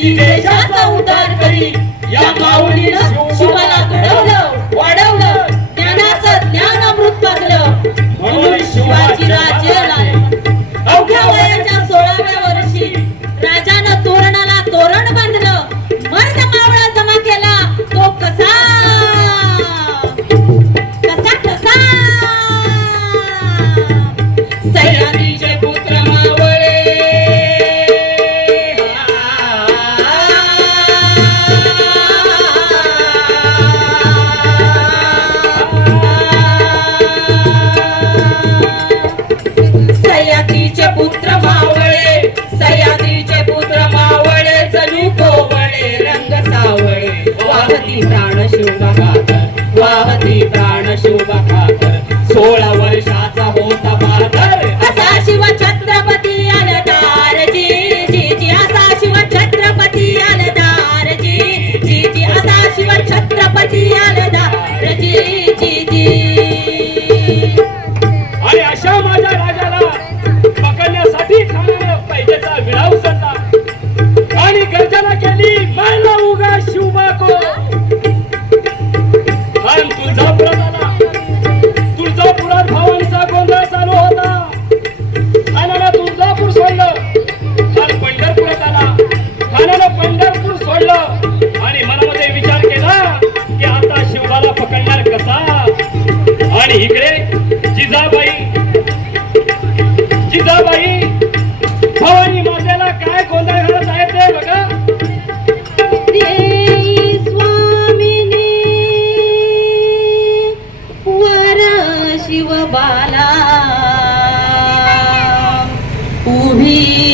你别害怕。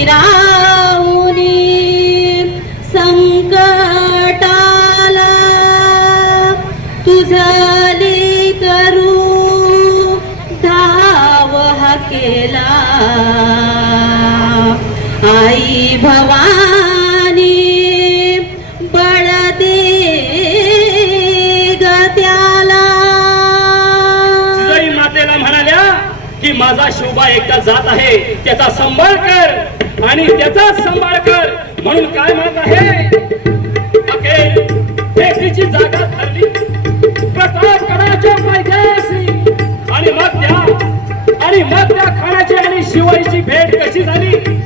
राऊनी संकटाला तुझले करू धाव हा केला आई भवानी बळदे गत्या की माझा शिवबा एकटा जात आहे त्याचा सांभाळ कर. आणि त्याचा सांभाळ कर. म्हणून काय म्हणत आहे? जागा ठरली प्रताप करायचे आणि मग त्या आणि मग त्या खाण्याची आणि शिवाईची भेट कशी झाली?